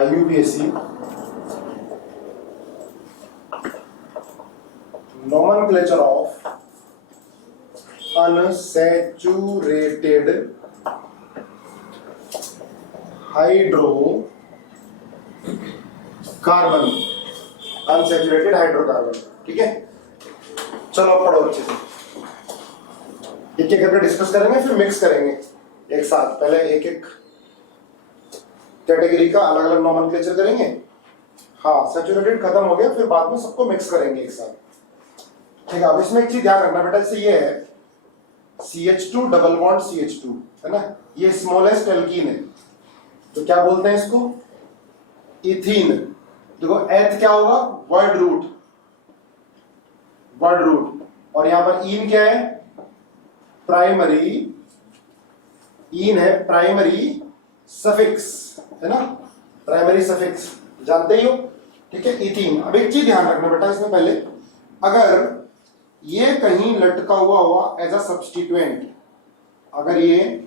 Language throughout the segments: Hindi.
IUPAC nomenclature of unsaturated hydrocarbon, unsaturated hydrocarbon. ठीक है, चलो अब पढ़ो अच्छे से, एक एक करके डिस्कस करेंगे, फिर मिक्स करेंगे एक साथ। पहले एक एक कैटेगरी का अलग अलग नोमेनक्लेचर करेंगे। हाँ, सैचुरेटेड खत्म हो गया, फिर बाद में सबको मिक्स करेंगे एक साथ। ठीक है, अब इसमें एक चीज ध्यान रखना बेटा, जैसे ये है CH2 डबल बॉन्ड CH2 है ना, ये स्मॉलेस्ट एल्कीन है, तो क्या बोलते हैं इसको? इथीन। देखो एथ क्या होगा? Word root, word root. और यहां पर इन क्या है? प्राइमरी, इन है प्राइमरी सफिक्स, है ना, प्राइमरी सफिक्स, जानते ही हो। ठीक है, इथीन। अब एक चीज ध्यान रखना बेटा इसमें पहले, अगर ये कहीं लटका हुआ एज अ सब्स्टिट्यूएंट, अगर ये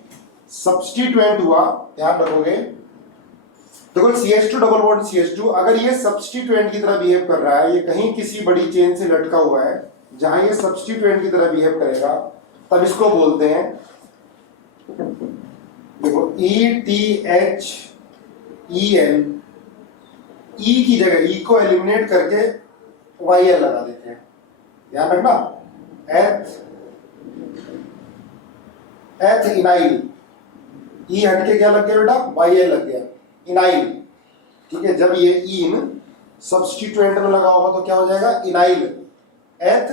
सब्स्टिट्यूएंट हुआ, ध्यान रखोगे, देखो CH2 डबल बॉन्ड CH2, अगर ये सब्स्टिट्यूएंट की तरह बिहेव कर रहा है, ये कहीं किसी बड़ी चेन से लटका हुआ है जहां ये सब्स्टिट्यूएंट की तरह बिहेव करेगा, तब इसको बोलते हैं, देखो ETHEN, ई की जगह ई को एलिमिनेट करके YL लगा देते हैं, ध्यान रखना। एथ इनाइल, ई हट के क्या लग गया बेटा? YL लग गया, इनाइल। ठीक है, जब ये इन सब्स्टिट्यूएंट में लगा होगा तो क्या हो जाएगा? इनाइल, एथ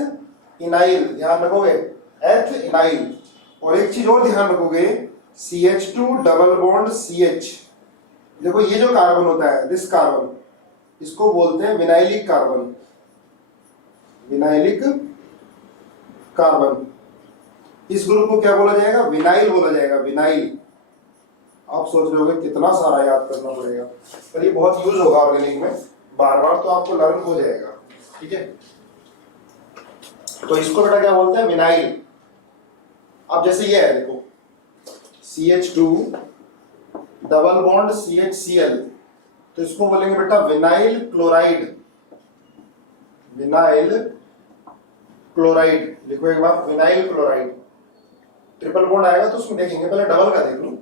इनाइल, ध्यान रखोगे, एथ इनाइल। और एक चीज और ध्यान रखोगे, CH2 डबल बॉन्ड CH, देखो ये जो कार्बन होता है, दिस कार्बन, इसको बोलते हैं विनाइलिक कार्बन, विनाइलिक कार्बन। इस ग्रुप को क्या बोला जाएगा? विनाइल बोला जाएगा, विनाइल। आप सोच रहे होगे कितना सारा याद करना पड़ेगा, पर ये बहुत यूज होगा ऑर्गेनिक में, बार बार तो आपको लर्न हो जाएगा। ठीक है, तो इसको बेटा क्या बोलते हैं? विनाइल। अब जैसे ये है, देखो CH2 डबल बॉन्ड CHCl, तो इसको बोलेंगे बेटा विनाइल क्लोराइड, विनाइल क्लोराइड। लिखो एक बार, विनाइल क्लोराइड। ट्रिपल बॉन्ड आएगा तो उसमें देखेंगे, पहले डबल का देख लो,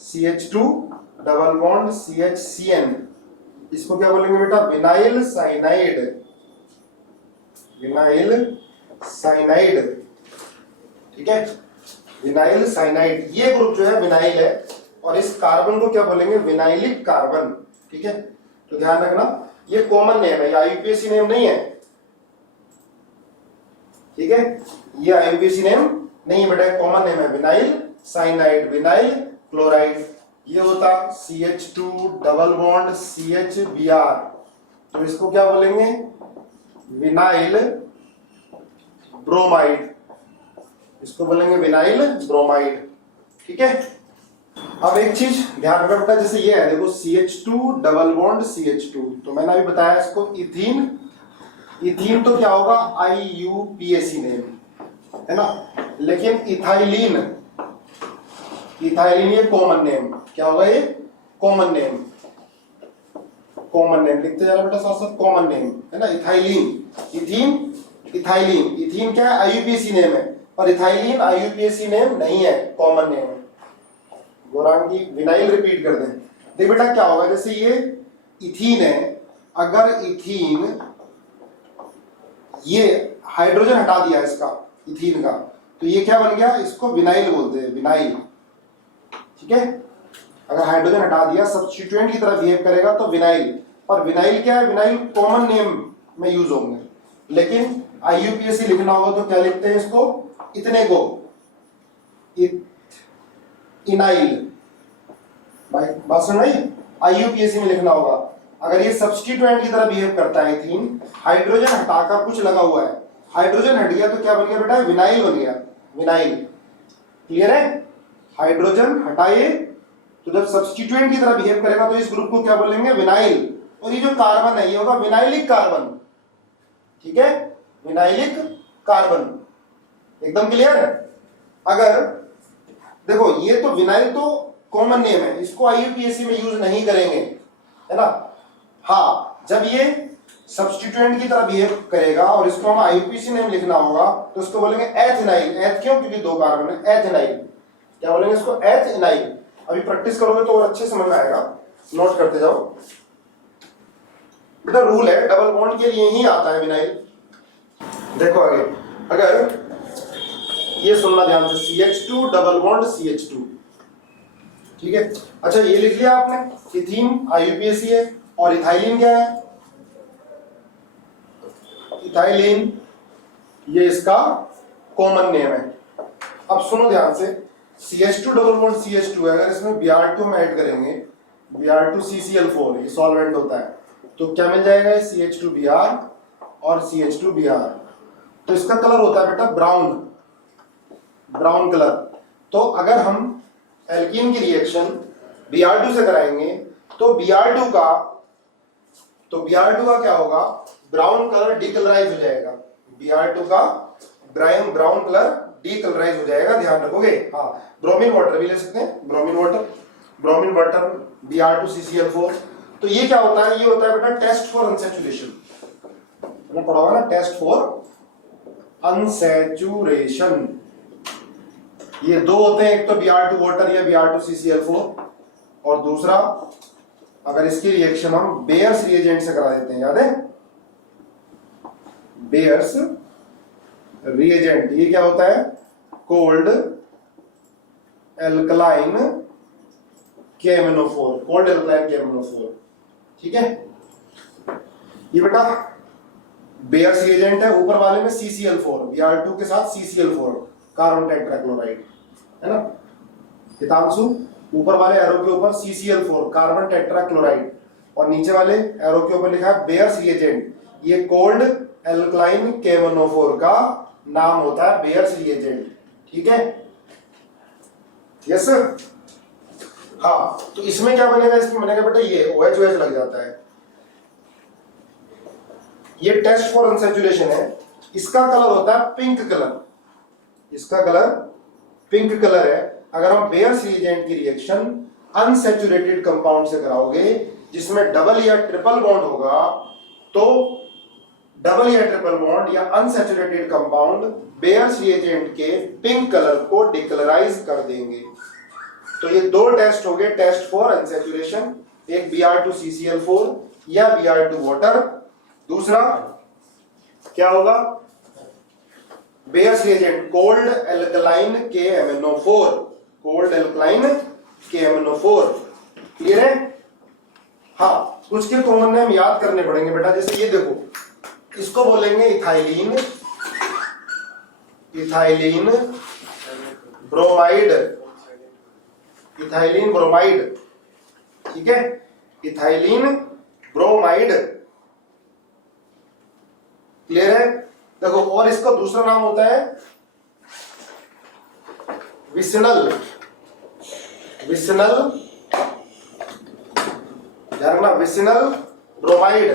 CH2 डबल बॉन्ड CHCN, इसको क्या बोलेंगे बेटा? Vinyl cyanide, vinyl cyanide. ठीक है, विनाइल साइनाइड, ये ग्रुप जो है विनाइल है, और इस कार्बन को क्या बोलेंगे? Vinylic carbon. ठीक है, तो ध्यान रखना, ये कॉमन नेम है, ये IUPAC नेम नहीं है। ठीक है, ये IUPAC नेम नहीं है बेटा, कॉमन नेम है, विनाइल साइनाइड, विनाइल क्लोराइड। ये होता CH2 डबल बॉन्ड CHBr, तो इसको क्या बोलेंगे? विनाइल ब्रोमाइड, इसको बोलेंगे विनाइल ब्रोमाइड। ठीक है, अब एक चीज ध्यान रखना बेटा, जैसे ये है, देखो CH2 डबल बॉन्ड CH2, तो मैंने अभी बताया इसको इथीन। इथीन तो क्या होगा? IUPAC नेम है ना, लेकिन इथाइलिन, इथाइलिन ये कॉमन नेम, क्या होगा? ये कॉमन नेम, कॉमन नेम लिखते जाना बेटा साथ साथ, कॉमन नेम है ना, इथाइलिन, इथीन, इथाइलिन। इथीन क्या है? IUPAC नेम है, और इथाइलिन IUPAC नेम नहीं है, कॉमन नेम है। गोरान की विनाइल रिपीट कर दें, देख बेटा क्या होगा, जैसे ये इथीन है, अगर इथीन ये हाइड्रोजन हटा दिया इसका, इथीन का, तो ये क्या बन गया? इसको विनाइल बोलते हैं, विनाइल। ठीक है, अगर हाइड्रोजन हटा दिया, सब्स्टिट्यूएंट की तरह बिहेव करेगा तो विनाइल। और विनाइल क्या है? विनाइल कॉमन नेम में यूज होंगे, लेकिन IUPAC लिखना होगा तो क्या लिखते हैं इसको? इतने को इनाइल। बात सुन रही? IUPAC में लिखना होगा। अगर ये सब्स्टिट्यूएंट की तरह बिहेव करता है इथीन, हाइड्रोजन हटाकर कुछ लगा हुआ है, हाइड्रोजन हट गया तो क्या बन गया बेटा? विनाइल बन गया, विनाइल। क्लियर है? हाइड्रोजन हटाए तो जब सब्स्टिट्यूएंट की तरह बिहेव करेगा तो इस ग्रुप को क्या बोलेंगे? विनाइल। और ये जो कार्बन है ये होगा विनाइलिक कार्बन। ठीक है, विनाइलिक कार्बन। एकदम क्लियर है? अगर देखो ये तो विनाइल तो कॉमन नेम है, इसको IUPAC में यूज नहीं करेंगे, है ना। हाँ, जब ये सब्स्टिट्यूएंट की तरह बिहेव करेगा और इसको हम आईयूपीएसी नेम लिखना होगा तो इसको बोलेंगे एथेनाइल। एथ क्यों? क्योंकि 2 कार्बन है, एथेनाइल। क्या बोलेंगे इसको? एथेनाइल। अभी प्रैक्टिस करोगे तो और अच्छे समझ में आएगा, नोट करते जाओ बेटा। रूल है डबल बॉन्ड के लिए ही आता है विनाइल। देखो आगे, अगर ये सुनना ध्यान से, CH2 डबल बॉन्ड CH2, ठीक है। अच्छा ये लिख लिया आपने, इथीन आईयूपीएसी है और इथाइलिन क्या है? इथाइलिन, ये इसका कॉमन नेम है। अब सुनो ध्यान से, CH2 डबल बॉन्ड CH2 है, अगर इसमें Br2 हम ऐड करेंगे, Br2CCl4, ये सॉल्वेंट होता है, तो क्या मिल जाएगा? CH2Br और CH2Br। तो इसका कलर होता है बेटा ब्राउन, ब्राउन कलर। तो अगर हम एल्कीन की रिएक्शन Br2 से कराएंगे तो Br2 का क्या होगा? ब्राउन कलर डीकलराइज हो जाएगा। Br2 का ब्राउन कलर डीकलराइज हो जाएगा, ध्यान रखोगे। हाँ, ब्रोमीन वाटर भी ले सकते हैं, ब्रोमीन वाटर Br2CCl4। तो ये क्या होता है? ये होता है बेटा टेस्ट फॉर अनसैचुरेशन। मैंने पढ़ा होगा ना, टेस्ट फॉर अनसैचुरेशन। ये 2 होते हैं, एक तो Br2 वाटर या Br2CCl4, और दूसरा अगर इसकी रिएक्शन हम बेयर्स रिएजेंट से करा देते हैं, याद है? बेयर्स रिएजेंट, ये क्या होता है? Cold alkaline KMnO4, cold alkaline KMnO4, ठीक है। ये बेटा बेयर्स रिएजेंट है, ऊपर वाले में CCl4, Br2 के साथ CCl4, कार्बन टेट्राक्लोराइड, है ना। हितांशु, ऊपर वाले एरो के ऊपर CCl4, कार्बन टेट्राक्लोराइड, और नीचे वाले एरो के ऊपर लिखा है बेयर्स रिएजेंट। ये कोल्ड एल्कलाइन KMnO4 का नाम होता है, बेयर्स रिएजेंट, ठीक है। Yes sir. हाँ, तो इसमें क्या बनेगा? इसमें बनेगा बेटा ये OH लग जाता है। ये टेस्ट फॉर अनसैचुरेशन है। इसका कलर होता है पिंक कलर, इसका कलर पिंक कलर है। अगर हम बेयर्स रिएजेंट की रिएक्शन अनसैचुरेटेड कंपाउंड से कराओगे जिसमें डबल या ट्रिपल बॉन्ड होगा, तो डबल या ट्रिपल बॉन्ड या अनसैचुरेटेड कंपाउंड बेयर्स रिएजेंट के पिंक कलर को डिकलराइज कर देंगे। तो ये 2 टेस्ट हो गए, टेस्ट फॉर अनसैचुरेशन, एक Br2CCl4 या Br2 वाटर, दूसरा क्या होगा? Bears reagent cold alkaline KMnO4, cold alkaline KMnO4। Clear है? हाँ, कुछ के कॉमन नेम याद करने पड़ेंगे बेटा। जैसे ये देखो, इसको बोलेंगे ethylene, ethylene bromide, ethylene bromide, ठीक है। इथाइलिन ब्रोमाइड, क्लियर है? देखो, और इसका दूसरा नाम होता है विसिनल, विसिनल, ध्यान रखना, विसिनल ब्रोमाइड।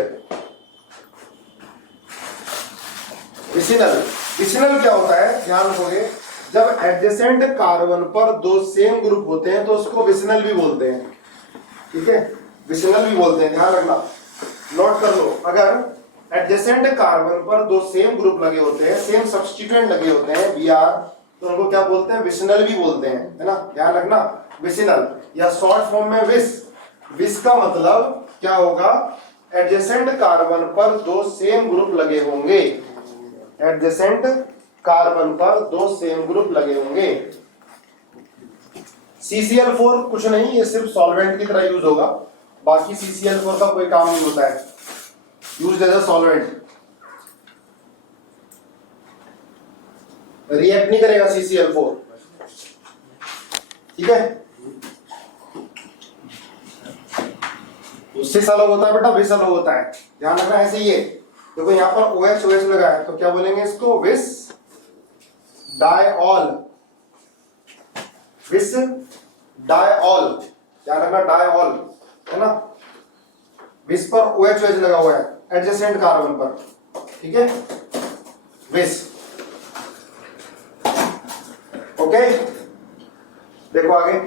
विसिनल, विसिनल क्या होता है? ध्यान रखोगे, जब एडजेसेंट कार्बन पर 2 सेम ग्रुप होते हैं तो उसको विसिनल भी बोलते हैं, ठीक है। विसिनल भी बोलते हैं, ध्यान रखना, नोट कर लो। अगर एडजेसेंट कार्बन पर 2 सेम ग्रुप लगे होते हैं, सेम सब्स्टिट्यूएंट लगे होते हैं Br, तो उनको क्या बोलते हैं? विसिनल भी बोलते हैं, है ना। ध्यान रखना, विसिनल, या शॉर्ट फॉर्म में विस। विस का मतलब क्या होगा? एडजेसेंट कार्बन पर 2 सेम ग्रुप लगे होंगे, एडजेसेंट कार्बन पर 2 सेम ग्रुप लगे होंगे। CCl4 कुछ नहीं, ये सिर्फ सॉल्वेंट की तरह यूज होगा, बाकी CCl4 का कोई काम नहीं होता है, use as a solvent, react नहीं करेगा CCl4, ठीक है। उससे अलग होता है बेटा, विस अलग होता है, ध्यान रखना। ऐसे ही है, देखो यहाँ पर OH लगा है, तो क्या बोलेंगे इसको? विस डायऑल, विस डायऑल, ध्यान रखना, डायऑल, है ना। विस पर OH लगा हुआ है एडजेसेंट कार्बन पर, ठीक है, विस, ओके। देखो आगे,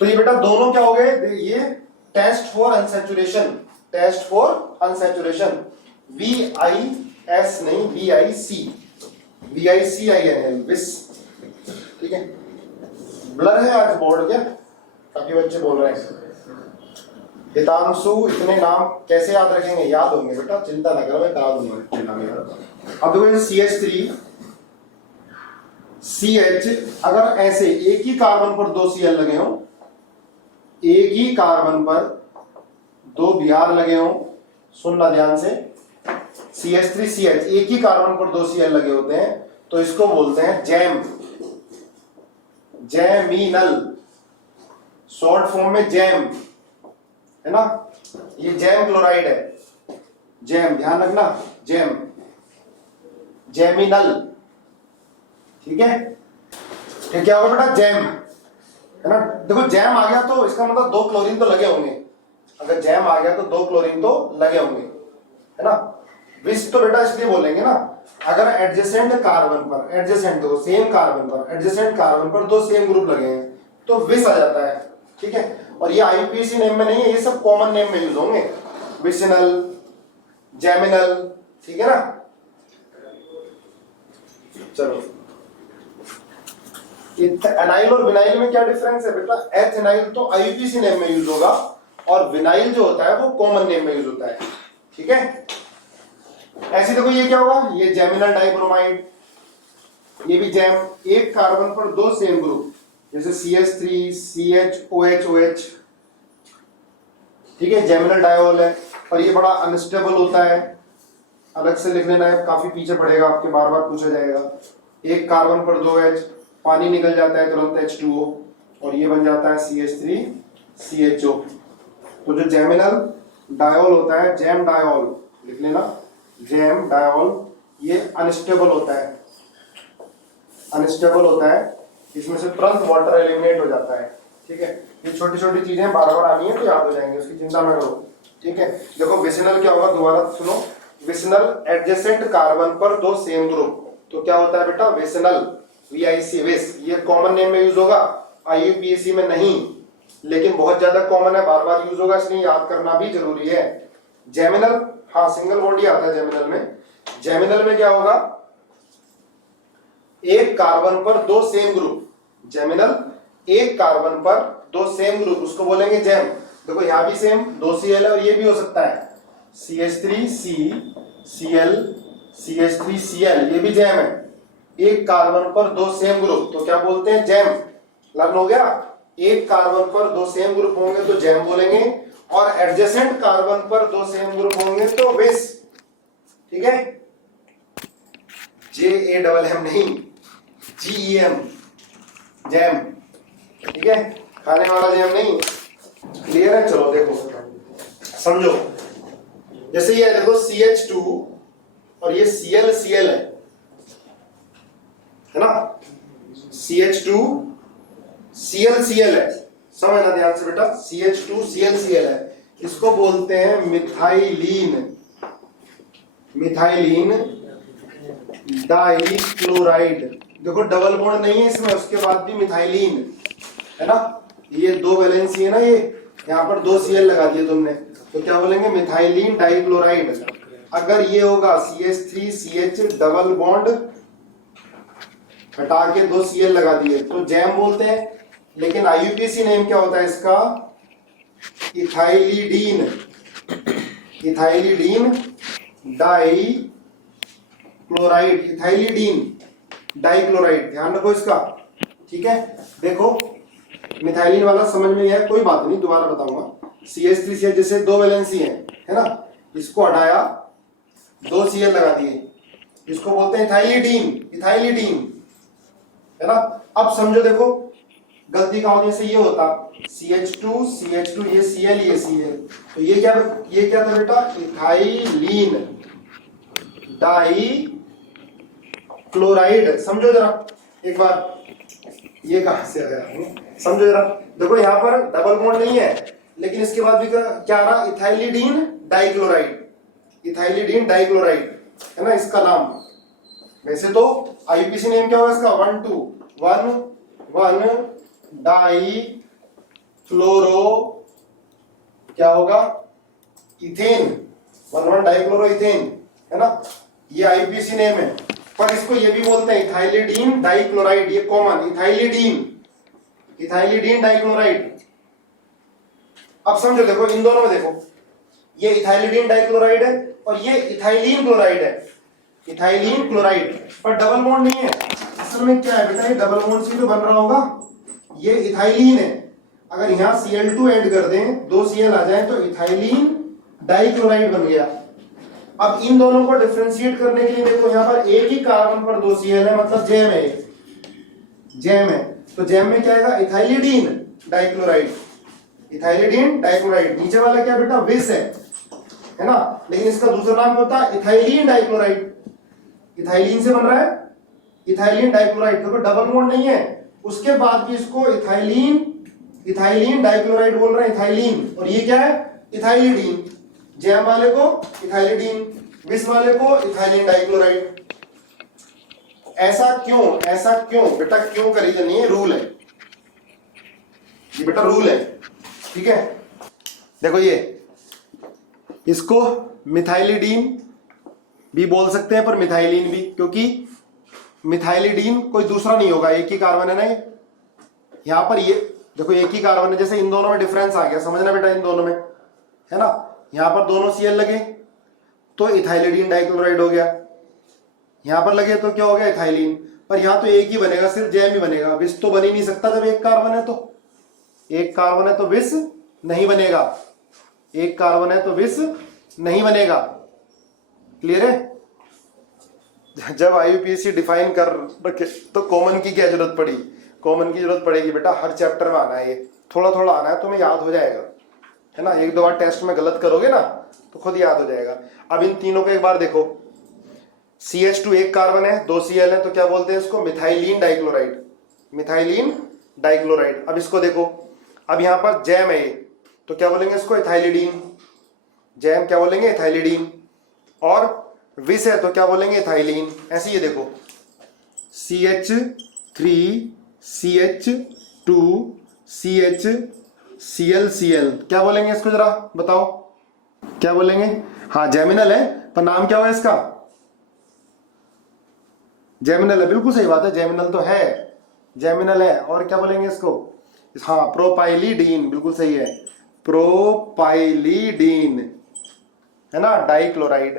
तो ये बेटा दोनों क्या हो गए? ये test for unsaturation, test for unsaturation, VIS नहीं VICINL, विस। ठीक है, ब्लर है आज बोर्ड क्या, काफी बच्चे बोल रहे हैं। हितांशु, इतने नाम कैसे याद रखेंगे, याद होंगे बेटा, चिंता ना करो, मैं करा दूंगा इतने नाम याद। अब देखो CH3 CH, अगर ऐसे एक ही कार्बन पर 2 Cl लगे हों, एक ही कार्बन पर 2 Br लगे हों, सुनना ध्यान से, CH3 CH एक ही कार्बन पर 2 Cl लगे होते हैं तो इसको बोलते हैं जैम, जैमिनल, शॉर्ट फॉर्म में जैम, है ना। ये जैम क्लोराइड है, जैम, ध्यान रखना, जैम, जैमिनल। ठीक है, ये क्या होगा बेटा, जैम, है ना। देखो जैम आ गया तो इसका मतलब 2 क्लोरीन तो लगे होंगे, अगर जैम आ गया तो 2 क्लोरीन तो लगे होंगे, है ना। विस तो बेटा इसलिए बोलेंगे ना, अगर एडजेसेंट कार्बन पर, एडजेसेंट दो सेम कार्बन पर, एडजेसेंट कार्बन पर 2 सेम ग्रुप लगे हैं तो विस आ जाता है। ठीक है, और ये IUPAC नेम में नहीं है, ये सब कॉमन नेम में यूज होंगे, विसिनल, जैमिनल। ठीक है ना, चलो। एनाइल और विनाइल में क्या डिफरेंस है बेटा, एथेनाइल तो IUPAC नेम में यूज होगा और विनाइल जो होता है वो कॉमन नेम में यूज होता है। ठीक है, ऐसे देखो ये क्या होगा, ये जैमिनल डाइब्रोमाइड, ये भी जैम, एक कार्बन पर 2 सेम ग्रुप, जैसे CH3 CH OH, ठीक है, जैमिनल डायोल है, और ये बड़ा अनस्टेबल होता है, अलग से लिख लेना है, काफी पीछे पड़ेगा आपके, बार बार पूछा जाएगा। एक कार्बन पर 2 H, पानी निकल जाता है तुरंत H2O, और ये बन जाता है CH3 CHO। तो जो जैमिनल डायोल होता है, जैम डायोल लिख लेना, जैम डायोल, ये अनस्टेबल होता है, अनस्टेबल होता है, इसमें से तुरंत वाटर एलिमिनेट हो जाता है। ठीक है, ये छोटी छोटी चीजें बार बार आनी है तो याद हो जाएंगे, उसकी चिंता ना करो। ठीक है, देखो विसिनल क्या होगा, दोबारा सुनो, विसिनल एडजेसेंट कार्बन पर 2 सेम ग्रुप, तो क्या होता है बेटा, विसिनल, VIC, विस, ये कॉमन नेम में यूज होगा, IUPAC में नहीं, लेकिन बहुत ज्यादा कॉमन है, बार बार यूज होगा, इसलिए याद करना भी जरूरी है। जैमिनल, हाँ सिंगल बॉन्ड ही आता है जैमिनल में। जैमिनल में क्या होगा, एक कार्बन पर 2 सेम ग्रुप, जैमिनल एक कार्बन पर 2 सेम ग्रुप, उसको बोलेंगे जैम। देखो यहां भी सेम 2 Cl है, और ये भी हो सकता है CH3C Cl CH3 Cl, ये भी जैम है, एक कार्बन पर 2 सेम ग्रुप, तो क्या बोलते हैं, जैम। लर्न हो गया, एक कार्बन पर 2 सेम ग्रुप होंगे तो जैम बोलेंगे, और एडजेसेंट कार्बन पर 2 सेम ग्रुप होंगे तो विस। ठीक है, JAMM नहीं, GEM, जैम। ठीक है, खाने वाला जैम नहीं, क्लियर है। चलो देखो समझो, जैसे ये देखो CH2 और ये CL है ना, CH2 CL है, समझना ध्यान से बेटा, CH2 CL है, इसको बोलते हैं मिथाइलीन, मिथाइलीन डाइक्लोराइड। देखो डबल बॉन्ड नहीं है इसमें, उसके बाद भी मिथाइलीन, है ना, ये 2 वैलेंसी है ना, ये यहाँ पर 2 Cl लगा दिए तुमने, तो क्या बोलेंगे, मिथाइलीन डाइक्लोराइड। अगर ये होगा CH3 CH डबल बॉन्ड हटा के 2 Cl लगा दिए तो जैम बोलते हैं, लेकिन IUPAC नेम क्या होता है इसका, ethylidene, ethylidene dichloride, ethylidene dichloride, ध्यान रखो इसका। ठीक है, देखो मिथाइलिन वाला समझ में है, कोई बात नहीं, दोबारा बताऊंगा। CH3 CH जैसे 2 वैलेंसी है ना, इसको हटाया 2 Cl लगा दिए, इसको बोलते हैं इथाइलिडीन, इथाइलिडीन, है ना। अब समझो देखो गलती का होने से ये होता CH2 ये Cl ये Cl, तो ये क्या था बेटा, इथाइलीन डाई क्लोराइड। समझो जरा एक बार, ये कहां से आया, समझो जरा। देखो यहाँ पर डबल बॉन्ड नहीं है, लेकिन इसके बाद भी क्या आ रहा, इथाइलिडीन डाइक्लोराइड, इथाइलिडीन डाइक्लोराइड, है ना इसका नाम। वैसे तो IUPAC नेम क्या होगा इसका, 1,2,1,1 डाई क्लोरो क्या होगा, इथेन, 1,1 डाइक्लोरोइथेन, है ना, ये आईपीसी नेम है। पर इसको ये भी बोलते हैं इथाइलिडीन डाइक्लोराइड, ये कॉमन, इथाइलिडीन, इथाइलिडीन डाइक्लोराइड। अब समझो, देखो इन दोनों में देखो, ये इथाइलिडीन डाइक्लोराइड है और ये इथाइलिन क्लोराइड है, इथाइलिन क्लोराइड, पर डबल बॉन्ड नहीं है। असल में क्या है बेटा, ये डबल बॉन्ड से जो बन रहा होगा ये इथाइलिन है। अगर यहाँ Cl2 ऐड कर दें, 2 Cl आ जाए, तो इथाइलिन डाइक्लोराइड बन गया। अब इन दोनों को डिफरेंशिएट करने के लिए देखो, यहाँ पर एक ही कार्बन पर 2 Cl है, मतलब जैम है, जैम है, तो जैम में क्या आएगा, इथाइलिडीन डाइक्लोराइड, इथाइलिडीन डाइक्लोराइड। नीचे वाला क्या बेटा, विस है ना, लेकिन इसका दूसरा नाम होता है इथाइलिन डाइक्लोराइड, इथाइलिन से बन रहा है, इथाइलिन डाइक्लोराइड। देखो डबल बॉन्ड नहीं है, उसके बाद भी इसको इथाइलिन, इथाइलिन डाइक्लोराइड बोल रहे हैं, इथाइलिन, और ये क्या है, इथाइलिडीन। जैम वाले को इथाइलिडीन, विस वाले को इथाइलिन डाइक्लोराइड। ऐसा क्यों, ऐसा क्यों बेटा, क्यों का रीजन नहीं है, रूल है ये बेटा, रूल है, ठीक है। देखो ये, इसको मिथाइलिडीन भी बोल सकते हैं, पर मिथाइलिन भी, क्योंकि मिथाइलिडीन कोई दूसरा नहीं होगा, एक ही कार्बन है ना ये। यहां पर ये देखो एक ही कार्बन है, जैसे इन दोनों में डिफरेंस आ गया, समझना बेटा, इन दोनों में, है ना, यहां पर दोनों Cl लगे तो इथाइलिडीन डाइक्लोराइड हो गया, यहां पर लगे तो क्या हो गया, इथाइलिन। पर यहां तो एक ही बनेगा, सिर्फ जैम ही बनेगा, विस तो बन ही नहीं सकता, जब एक कार्बन है तो, एक कार्बन है तो विस नहीं बनेगा, एक कार्बन है तो विस नहीं बनेगा। क्लियर है। जब आईयूपीएससी डिफाइन कर रखे तो कॉमन की क्या जरूरत पड़ी, कॉमन की जरूरत पड़ेगी बेटा, हर चैप्टर में आना है, ये थोड़ा थोड़ा आना है, तुम्हें याद हो जाएगा, है ना, एक दो बार टेस्ट में गलत करोगे ना तो खुद याद हो जाएगा। अब इन तीनों को एक बार देखो, CH2 एक कार्बन है, 2 Cl है, तो क्या बोलते हैं इसको, मिथाइलिन डाइक्लोराइड, मिथाइलिन डाइक्लोराइड। अब इसको देखो, अब यहां पर जैम है ये, तो क्या बोलेंगे इसको, इथाइलिडीन, जैम क्या बोलेंगे, इथाइलिडीन, और विस है तो क्या बोलेंगे, इथाइलिन। ऐसे ये देखो, CH3 CH2 CH Cl, क्या बोलेंगे इसको, जरा बताओ क्या बोलेंगे। हाँ जैमिनल है, पर नाम क्या हुआ इसका, जैमिनल है, बिल्कुल सही बात है, जैमिनल तो है, जैमिनल है। और क्या बोलेंगे इसको, हाँ प्रोपाइलिडीन, बिल्कुल सही है, प्रोपाइलिडीन, है ना, डाइक्लोराइड,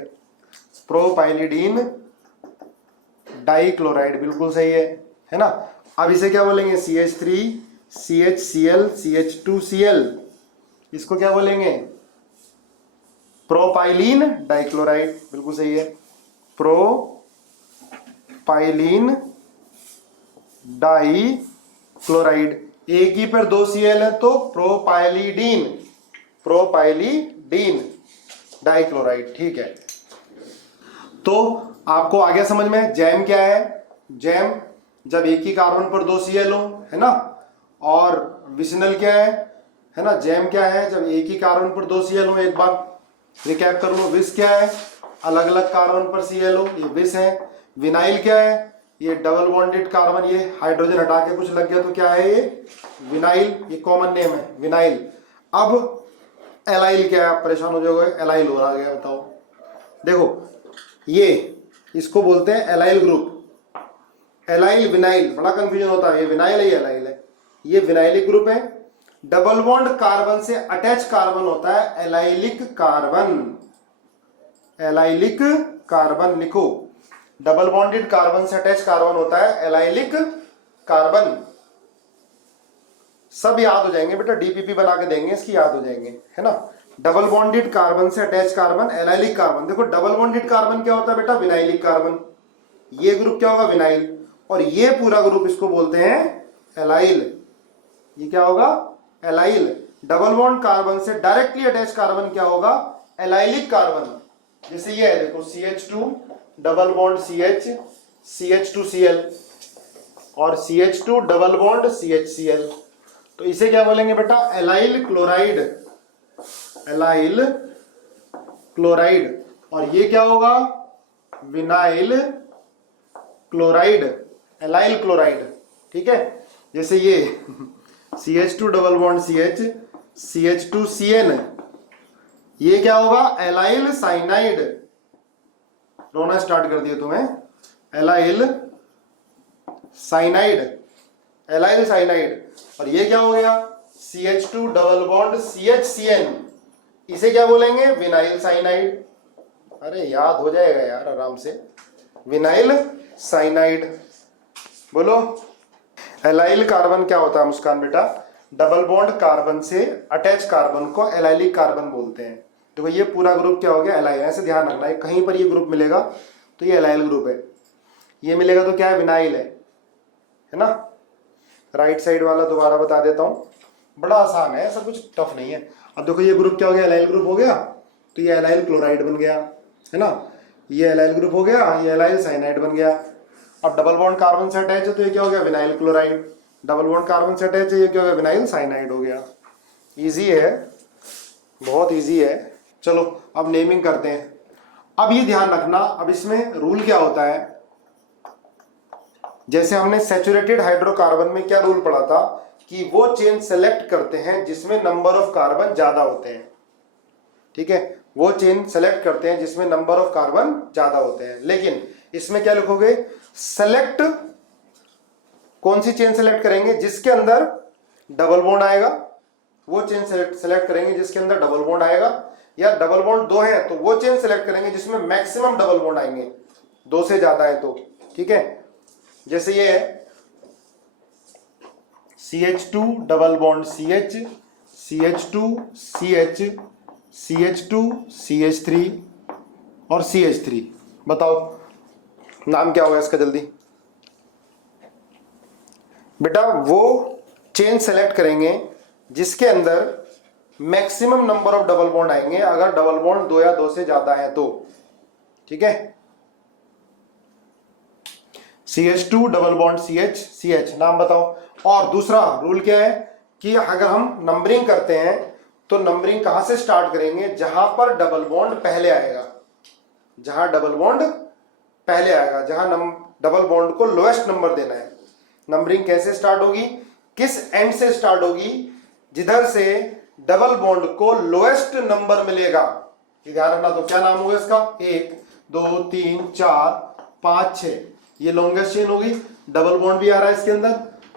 प्रोपाइलिडीन डाइक्लोराइड, बिल्कुल सही है ना। अब इसे क्या बोलेंगे, CH3 CHCl CH2Cl, इसको क्या बोलेंगे, प्रोपाइलिन डाइक्लोराइड, बिल्कुल सही है, प्रोपाइलिन डाइक्लोराइड। एक ही पर 2 Cl है तो प्रोपाइलिडीन, प्रोपाइलिडीन डाइक्लोराइड, ठीक है। तो आपको आ गया समझ में, जैम क्या है, जैम जब एक ही कार्बन पर 2 Cl हो, है ना। और विसिनल क्या है ना, जैम क्या है, जब एक ही कार्बन पर 2 Cl हो। एक बार रिकैप कर लो, विस क्या है, अलग अलग कार्बन पर Cl हो, ये विस है। विनाइल क्या है, ये डबल बॉन्डेड कार्बन, ये हाइड्रोजन हटा के कुछ लग गया तो क्या है, ये विनाइल, ये कॉमन नेम है विनाइल। अब एलाइल क्या है, आप परेशान हो जाओगे, एलाइल हो रहा है, बताओ। देखो ये इसको बोलते हैं एलाइल ग्रुप, एलाइल विनाइल, बड़ा कंफ्यूजन होता है, ये विनाइल है ये एलाइल है, ये विनाइलिक ग्रुप है। डबल बॉन्ड कार्बन से अटैच कार्बन होता है एलाइलिक कार्बन, एलाइलिक कार्बन लिखो, डबल बॉन्डेड कार्बन से अटैच कार्बन होता है एलाइलिक कार्बन। सब याद हो जाएंगे बेटा, डीपीपी बना के देंगे इसकी, याद हो जाएंगे, है ना। डबल बॉन्डेड कार्बन से अटैच कार्बन एलाइलिक कार्बन। देखो डबल बॉन्डेड कार्बन क्या होता है बेटा, विनाइलिक कार्बन, ये ग्रुप क्या होगा, विनाइल, और ये पूरा ग्रुप इसको बोलते हैं एलाइल, ये क्या होगा, एलाइल। डबल बॉन्ड कार्बन से डायरेक्टली अटैच कार्बन क्या होगा, एलाइलिक कार्बन। जैसे ये है देखो, CH2 double bond CH CH2Cl और CH2 डबल बॉन्ड CHCl, तो इसे क्या बोलेंगे बेटा, एलाइल क्लोराइड, एलाइल क्लोराइड। और ये क्या होगा, विनाइल क्लोराइड, एलाइल क्लोराइड, ठीक है। जैसे ये CH2 double bond CH CH2CN ये क्या होगा, एलाइल साइनाइड, रोना स्टार्ट कर दिया तुम्हें, एलाइल साइनाइड, एलाइल साइनाइड। और ये क्या हो गया, CH2 डबल बॉन्ड CHCN, इसे क्या बोलेंगे, विनाइल साइनाइड। अरे याद हो जाएगा यार आराम से, विनाइल साइनाइड। बोलो, एलाइल कार्बन क्या होता है मुस्कान बेटा, डबल बॉन्ड कार्बन से अटैच कार्बन को एलाइलिक कार्बन बोलते हैं। देखो ये पूरा ग्रुप क्या हो गया, एलाइल। ऐसे ध्यान रखना है, कहीं पर ये ग्रुप मिलेगा तो ये एलाइल ग्रुप है, ये मिलेगा तो क्या है, विनाइल है ना। राइट साइड वाला दोबारा बता देता हूं, बड़ा आसान है, ऐसा कुछ टफ नहीं है। अब देखो ये ग्रुप क्या हो गया, एलाइल ग्रुप हो गया, तो ये एलाइल क्लोराइड बन गया, है ना। ये एलाइल ग्रुप हो गया, ये एलाइल साइनाइड बन गया। अब डबल बॉन्ड कार्बन से अटैच है तो ये क्या हो गया, vinyl chloride. Double bond carbon से अटैच है, ये क्या हो गया, विनाइल साइनाइड हो गया। इजी है, बहुत इजी है। चलो अब नेमिंग करते हैं। अब ये ध्यान रखना, अब इसमें रूल क्या होता है, जैसे हमने सैचुरेटेड हाइड्रोकार्बन में क्या रूल पढ़ा था कि वो चेन सेलेक्ट करते हैं जिसमें नंबर ऑफ कार्बन ज्यादा होते हैं। ठीक है, वो चेन सेलेक्ट करते हैं जिसमें नंबर ऑफ कार्बन ज्यादा होते हैं। लेकिन इसमें क्या लिखोगे, सेलेक्ट, कौन सी चेन सेलेक्ट करेंगे, जिसके अंदर डबल बॉन्ड आएगा, वो चेन सेलेक्ट करेंगे जिसके अंदर डबल बॉन्ड आएगा। या डबल बॉन्ड दो है तो वो चेन सेलेक्ट करेंगे जिसमें मैक्सिमम डबल बॉन्ड आएंगे, दो से ज्यादा है तो। ठीक है, जैसे ये है CH2 double bond CH, CH2 CH, CH2 CH3 और CH3। बताओ नाम क्या होगा इसका जल्दी। बेटा वो चेन सेलेक्ट करेंगे जिसके अंदर maximum number of double bond आएंगे, अगर डबल बॉन्ड दो या दो से ज्यादा है तो। ठीक है, CH2 double bond CH, CH नाम बताओ। और दूसरा रूल क्या है कि अगर हम नंबरिंग करते हैं तो नंबरिंग कहां से स्टार्ट करेंगे, जहां पर डबल बॉन्ड पहले आएगा, जहां डबल बॉन्ड पहले आएगा, जहां डबल बॉन्ड को लोएस्ट नंबर देना है। नंबरिंग कैसे स्टार्ट होगी, किस एंड से स्टार्ट होगी, जिधर से डबल बॉन्ड को लोएस्ट नंबर मिलेगा। ये ध्यान रखना। तो क्या नाम होगा इसका, 1 2 3 4 5 6, ये लॉन्गेस्ट चेन होगी, डबल बॉन्ड भी आ रहा है इसके अंदर,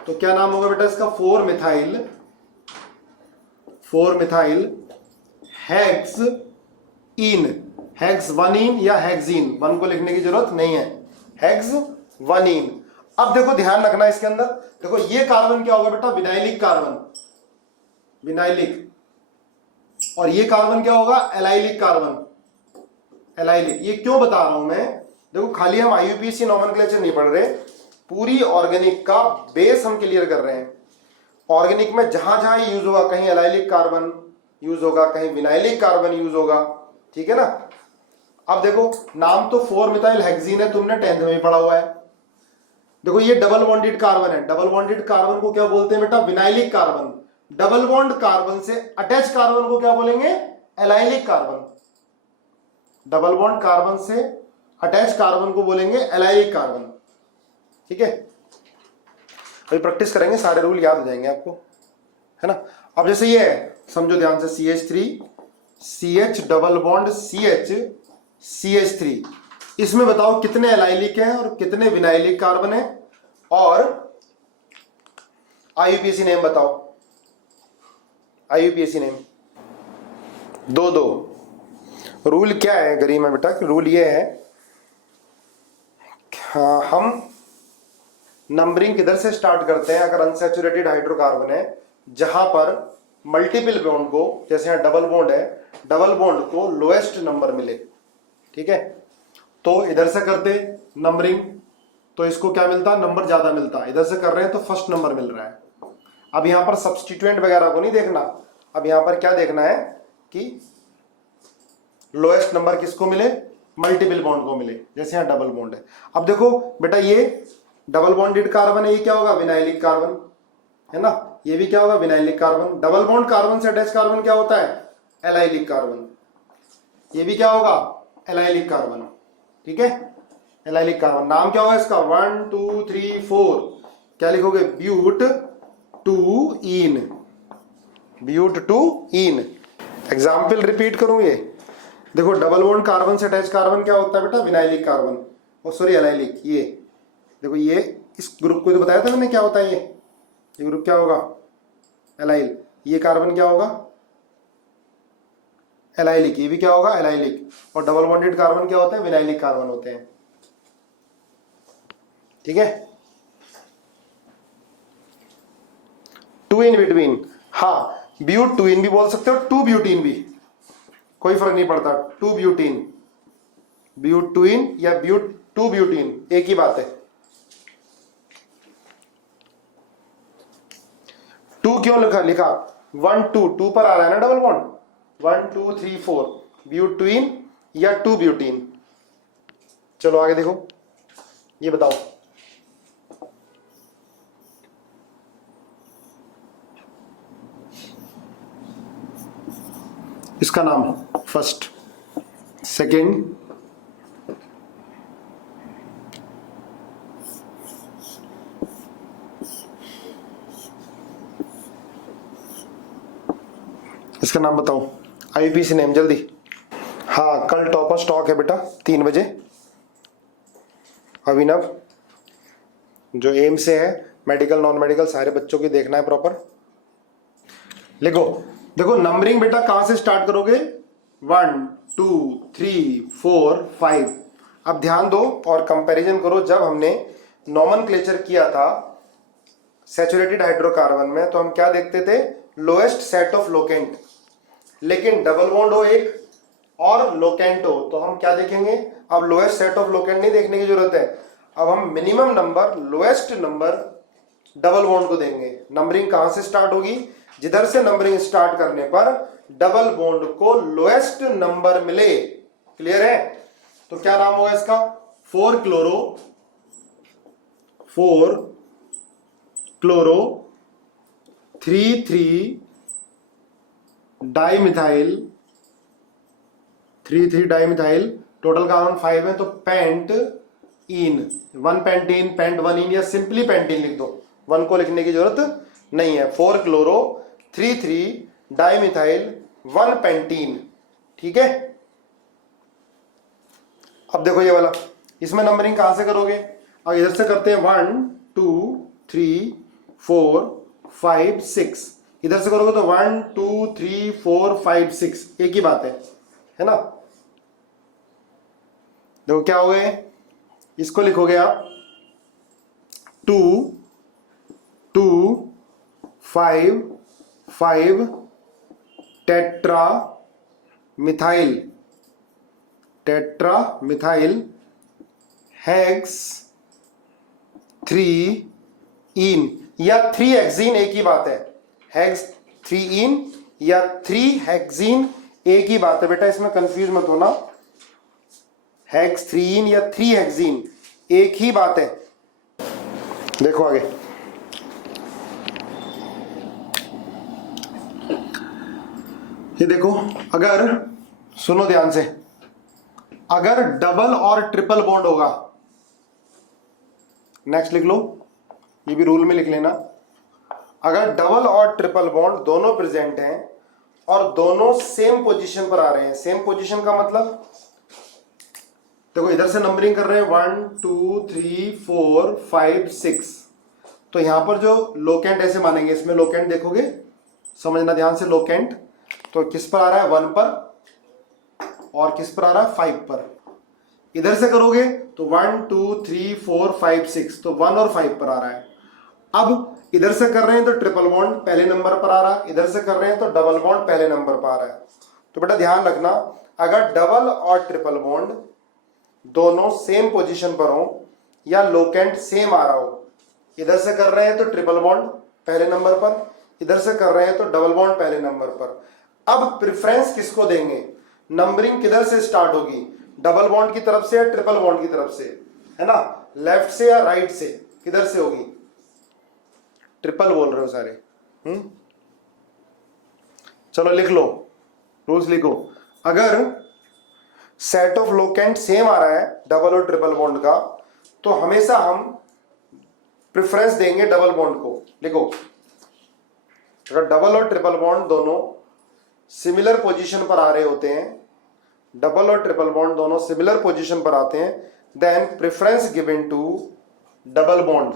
तो क्या नाम होगा बेटा इसका, 4 मिथाइल हेक्स इन, हेक्स 1 इन या हेक्सीन, 1 को लिखने की जरूरत नहीं है, हेक्स 1 इन। अब देखो ध्यान रखना इसके अंदर, देखो ये कार्बन क्या होगा बेटा, विनाइलिक कार्बन, विनाइलिक। और ये कार्बन क्या होगा, एलाइलिक कार्बन, एलाइलिक। ये क्यों बता रहा हूं मैं, देखो खाली हम IUPAC नॉमेनक्लेचर नहीं पढ़ रहे, पूरी ऑर्गेनिक का बेस हम क्लियर कर रहे हैं। ऑर्गेनिक में जहां जहां यूज होगा, कहीं एलाइलिक कार्बन यूज होगा, कहीं विनाइलिक कार्बन यूज होगा। ठीक है ना। अब देखो नाम तो 4 मिथाइल हेक्सीन है, तुमने 10th में भी पढ़ा हुआ है। देखो ये डबल बॉन्डेड कार्बन है, डबल बॉन्डेड कार्बन को क्या बोलते हैं बेटा, vinylic carbon. Double bond carbon से अटैच कार्बन को क्या बोलेंगे, allylic carbon. Double bond carbon से अटैच कार्बन को बोलेंगे एलाइलिक कार्बन। ठीक है, अभी प्रैक्टिस करेंगे, सारे रूल याद हो जाएंगे आपको, है ना। अब जैसे ये है, समझो ध्यान से, CH3 CH double bond CH CH3, इसमें बताओ कितने एलाइलिक हैं और कितने विनाइलिक कार्बन हैं, और IUPAC नेम बताओ, IUPAC नेम। 2 रूल क्या है गरिमा बेटा, रूल ये है, हम नंबरिंग किधर से स्टार्ट करते हैं, अगर अनसैचुरेटेड हाइड्रोकार्बन है जहां पर मल्टीपल बॉन्ड को, जैसे यहां डबल बॉन्ड है, डबल बॉन्ड को लोएस्ट नंबर मिले। ठीक है, तो इधर से करते नंबरिंग तो इसको क्या मिलता, नंबर ज्यादा मिलता। इधर से कर रहे हैं तो फर्स्ट नंबर मिल रहा है। अब यहां पर सब्स्टिट्यूएंट वगैरह को नहीं देखना, अब यहां पर क्या देखना है कि लोएस्ट नंबर किसको मिले, मल्टीपल बॉन्ड को मिले, जैसे यहां डबल बॉन्ड है। अब देखो बेटा ये डबल बॉन्डेड कार्बन है, ये क्या होगा, विनाइलिक कार्बन, है ना। ये भी क्या होगा, vinylic carbon. Double bond carbon से अटैच कार्बन क्या होता है, एलाइलिक कार्बन। ये भी क्या होगा, एलाइलिक कार्बन। ठीक है, एलाइलिक कार्बन। नाम क्या होगा इसका, 1 2 3 4, क्या लिखोगे, ब्यूट 2 इन, ब्यूट 2 इन। एग्जाम्पल रिपीट करूँ ये, देखो डबल बॉन्ड कार्बन से अटैच कार्बन क्या होता है बेटा, विनाइलिक कार्बन, और सॉरी एलाइलिक। ये देखो ये इस ग्रुप को तो बताया था मैंने क्या होता है, ये ग्रुप क्या होगा, एलाइल। ये कार्बन क्या होगा, एलाइलिक। ये भी क्या होगा, एलाइलिक। और डबल बॉन्डेड कार्बन क्या होते हैं, विनाइलिक कार्बन होते हैं। ठीक है, टू इन बिटवीन, हाँ ब्यूट टू इन भी बोल सकते हो, टू ब्यूटीन भी, कोई फर्क नहीं पड़ता। टू ब्यूटीन, ब्यूट टू इन या ब्यूट टू ब्यूटीन एक ही बात है। टू क्यों लिखा, 1 2 2 पर आ रहा है ना डबल बॉन्ड, 1 2 3 4 ब्यूट टू इन या टू ब्यूटीन। चलो आगे देखो, ये बताओ इसका नाम, फर्स्ट सेकेंड इसका नाम बताओ, आईपीसी नेम जल्दी। हाँ कल टॉपर स्टॉक है बेटा 3 बजे, अभिनव जो एम से है, मेडिकल नॉन मेडिकल सारे बच्चों की देखना है प्रॉपर। लिखो, देखो नंबरिंग बेटा कहां से स्टार्ट करोगे, 1 2 3 4 5। अब ध्यान दो और कंपैरिजन करो, जब हमने नॉमेनक्लेचर किया था सैचुरेटेड हाइड्रोकार्बन में तो हम क्या देखते थे, लोएस्ट सेट ऑफ लोकेंट। लेकिन डबल बॉन्ड हो एक और लोकेंट हो तो हम क्या देखेंगे, अब लोएस्ट सेट ऑफ लोकेंट नहीं देखने की जरूरत है, अब हम minimum number, lowest number double bond को देंगे। नंबरिंग कहां से स्टार्ट होगी, जिधर से नंबरिंग स्टार्ट करने पर डबल बॉन्ड को लोएस्ट नंबर मिले। क्लियर है, तो क्या नाम होगा इसका, 4 chloro 3 dimethyl, 3 dimethyl, total carbon 5 है तो पेंट इन, 1 पेंटीन, पेंट 1 इन या सिंपली पेंटीन लिख दो, 1 को लिखने की जरूरत नहीं है। 4 क्लोरो 3 डाइमिथाइल 1 पेंटीन। ठीक है, अब देखो ये वाला, इसमें नंबरिंग कहां से करोगे, अब इधर से करते हैं 1 2 3 4 5 6, इधर से करोगे तो 1 2 3 4 5 6 एक ही बात है ना। देखो क्या हो गए, इसको लिखोगे आप 2 2 5 5 टेट्रा मिथाइल हेक्स 3 इन या 3 हेक्सीन एक ही बात है, हेक्स 3 इन या 3 हेक्सीन एक ही बात है बेटा, इसमें कंफ्यूज मत होना। हेक्स 3 इन या 3 हेक्सीन एक ही बात है। देखो आगे, ये देखो, अगर सुनो ध्यान से, अगर डबल और ट्रिपल बॉन्ड होगा, नेक्स्ट लिख लो, ये भी रूल में लिख लेना, अगर डबल और ट्रिपल बॉन्ड दोनों प्रेजेंट हैं और दोनों सेम पोजीशन पर आ रहे हैं, सेम पोजीशन का मतलब देखो इधर से नंबरिंग कर रहे हैं 1 2 3 4 5 6, तो यहां पर जो लोकेंट ऐसे मानेंगे, इसमें लोकेंट देखोगे, समझना ध्यान से, लोकेंट तो किस पर आ रहा है, 1 पर, और किस पर आ रहा है, 5 पर। इधर से करोगे तो 1 2 3 4 5 6, तो 1 और 5 पर आ रहा है। अब इधर से कर रहे हैं तो ट्रिपल बॉन्ड पहले नंबर पर आ रहा है, इधर से कर रहे हैं तो डबल बॉन्ड पहले नंबर पर आ रहा है। तो बेटा ध्यान रखना, अगर डबल और ट्रिपल बॉन्ड दोनों सेम पोजीशन पर हो या लोकेंट सेम आ रहा हो, इधर से कर रहे हैं तो ट्रिपल बॉन्ड पहले नंबर पर, इधर से कर रहे हैं तो डबल बॉन्ड पहले नंबर पर। अब प्रेफरेंस किसको देंगे, नंबरिंग किधर से स्टार्ट होगी, डबल बॉन्ड की तरफ से या ट्रिपल बॉन्ड की तरफ से, है ना, लेफ्ट से या राइट से, किधर से होगी, ट्रिपल बोल रहे हो सारे। चलो लिख लो, रूल्स लिखो, अगर सेट ऑफ लोकेंट सेम आ रहा है डबल और ट्रिपल बॉन्ड का, तो हमेशा हम प्रेफरेंस देंगे डबल बॉन्ड को। लिखो, अगर डबल और ट्रिपल बॉन्ड दोनों सिमिलर पोजीशन पर आ रहे होते हैं, डबल और ट्रिपल बॉन्ड दोनों सिमिलर पोजीशन पर आते हैं, then preference given to double bond,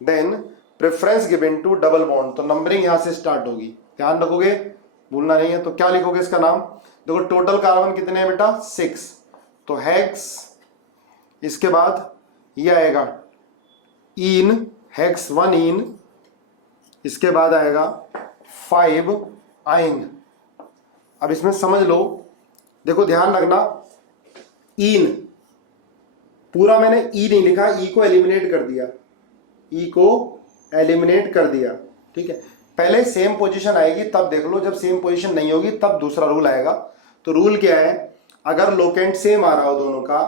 then preference given to double bond. तो नंबरिंग यहां से स्टार्ट होगी, ध्यान रखोगे, भूलना नहीं है। तो क्या लिखोगे इसका नाम? देखो टोटल कार्बन कितने हैं बेटा? 6, तो हेक्स, इसके बाद ये आएगा इन, हेक्स 1 इन, इसके बाद आएगा 5 आइन। अब इसमें समझ लो, देखो ध्यान रखना, इन पूरा मैंने ई नहीं लिखा, ई को एलिमिनेट कर दिया, ई को एलिमिनेट कर दिया, ठीक है। पहले सेम पोजीशन आएगी तब देख लो, जब सेम पोजीशन नहीं होगी तब दूसरा रूल आएगा। तो रूल क्या है? अगर लोकेंट सेम आ रहा हो दोनों का,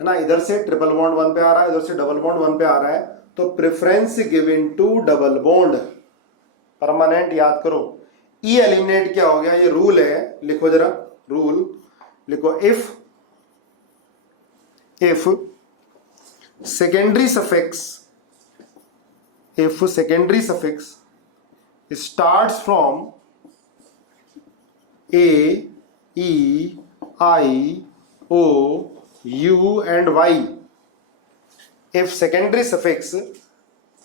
है ना, इधर से ट्रिपल बॉन्ड 1 पे आ रहा है, इधर से डबल बॉन्ड 1 पे आ रहा है, तो preference given to double bond, permanent याद करो। ई एलिमिनेट क्या हो गया? ये रूल है, लिखो जरा रूल, लिखो if secondary suffix, if secondary suffix starts from a, e, I, o, u and y, if secondary suffix,